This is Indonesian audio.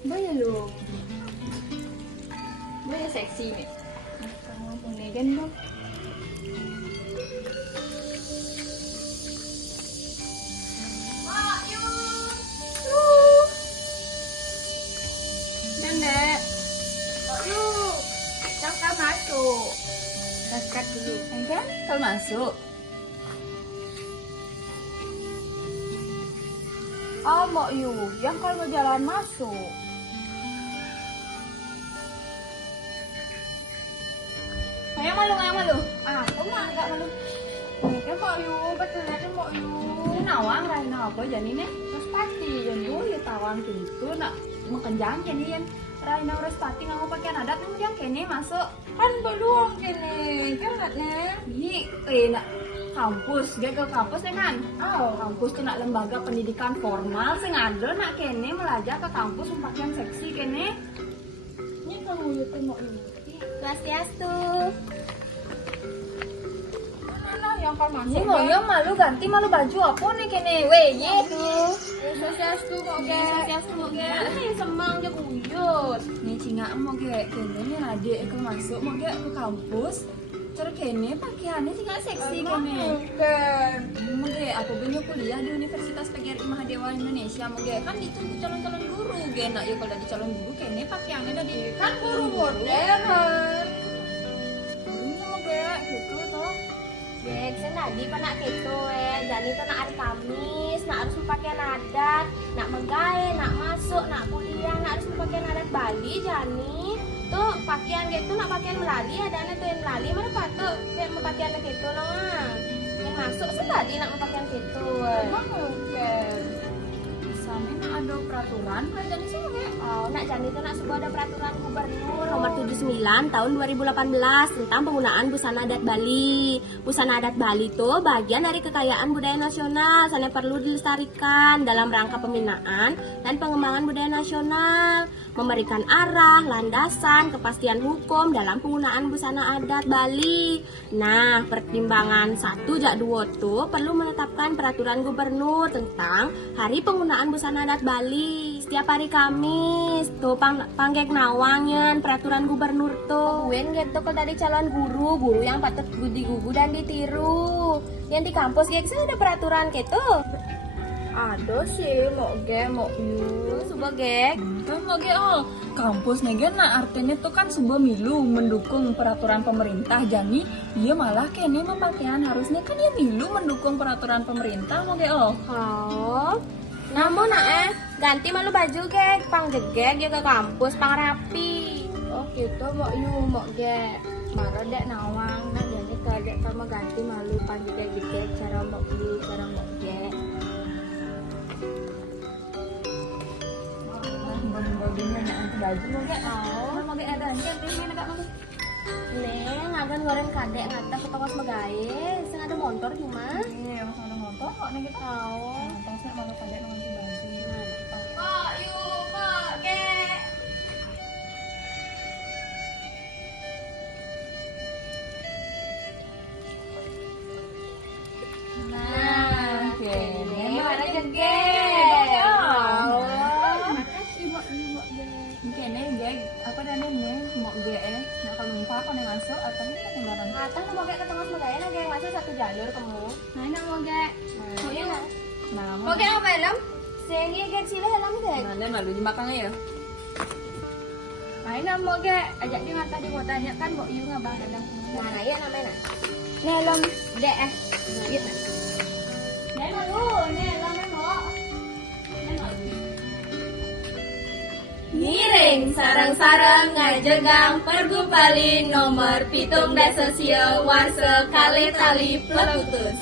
Bayar lu. Bayar seksi nih. Kamu punya kan dong. Nenek, yuk, kakak masuk. Dekat dulu, kan? Kalau masuk. Oh, mau yuk, yang kalau jalan masuk. Kayak malu, kayak malu. Ah, aku mah enggak malu. Cái mọi yu, betul ya cái mọi yu. Cái nawang rai nào có jadi nih, terus pasti jadi ya tawang gitu nak makan jangan kene rai nào terus pasti nggak mau pakaian adat kemudian kene masuk kan peluang kene kan nih. Iya, nak kampus, dia ke kampus ya kan? Oh, kampus tuh nak lembaga pendidikan formal, sengaja nak kene belajar ke kampus pakaian seksi kene. Ini kamu itu mau ini. Swastiastu. Yang kalau masuk Ini mau yang malu ganti malu baju apa nih kene? Weh, ye tuh. Swastiastu kok ge. Swastiastu mau ge. Ini semang je buyut. Nih cinga mau ge kene nih adik ke masuk mau ge ke kampus. Terus kene pakaiannya cinga seksi kene. Mau ge aku punya kuliah di Universitas PGRI Mahadewa Indonesia mau ge kan ditunggu calon-calon guru ge nak ya kalau di calon guru kene pakaiannya udah di kan guru modern. Gurunya mau ge gitu toh. Dek, saya tadi nak gitu jadi itu nak hari Kamis, nak harus pakaian adat, nak megawe, nak masuk, nak kuliah, nak harus pakaian adat Bali jani. Tuh pakaian gitu nak pakaian Melali ada tuh yang Melali mana patut kayak mau pakaian gitu loh. Yang masuk sih tadi nak mau pakaian gitu. Sana ada peraturan kan jadi sih mau ge. Oh, nak jani itu nak sebuah ada peraturan gubernur nomor 79 tahun 2018 tentang penggunaan busana adat Bali. Busana adat Bali itu bagian dari kekayaan budaya nasional, sana perlu dilestarikan dalam rangka pembinaan dan pengembangan budaya nasional, memberikan arah, landasan, kepastian hukum dalam penggunaan busana adat Bali. Nah, pertimbangan 1-2 tuh perlu menetapkan peraturan gubernur tentang hari penggunaan busana adat Bali setiap hari Kamis. Tuh panggek nawangin peraturan gubernur tuh. Wen gitu kalau dari calon guru yang patut digugu dan ditiru. Yang di kampus ya ada peraturan gitu. Ada sih mau ge mau yu. Coba gek. Kan mau ge oh kampus nih gen nah artinya tuh kan sebuah milu mendukung peraturan pemerintah jadi dia malah kene pakaian harusnya kan dia milu mendukung peraturan pemerintah mau ge oh. Oh. Namun ganti malu baju gek, pang jegek dia ke kampus, pang rapi. Oh gitu mau yu mau ge marah dek nawang nah jadi kadek sama ganti malu panjang gitu cara mau yu cara mau ge. Baginya nak baju mau ge oh mau ge ada kan ini nak mau. Neng, agan goreng kadek ngata ke toko sebagai, sing ada motor cuma. Iya, masih ada motor kok nih kita. Oh. Terusnya malu kadek nanti baju. Kok yuk, kok kek. Nah, oke. Ini mana jegek. Makasih Mbak Ge. Mungkin ge apa namanya? Mbak Ge nah kalau lupa kau nih masuk atau ini kendaraan. Atau mau kayak ke tengah sebagai lagi yang masuk satu jalur kamu. Nah, ini mau ge. Mau ya? Nah, Mau kayak apa helm? Sengi gek sila helm gek. Nah, dan malu di belakangnya ya. Nah, ini mau ge ajak dia ngata dia mau tanya kan mau yu ngabah dalam. Nah, iya namanya. Nih helm dek gitu. Nih malu, nih helm mau. Miring sarang-sarang ngajegang pergupali nomor pitung dasa sio warse kali tali peleputus.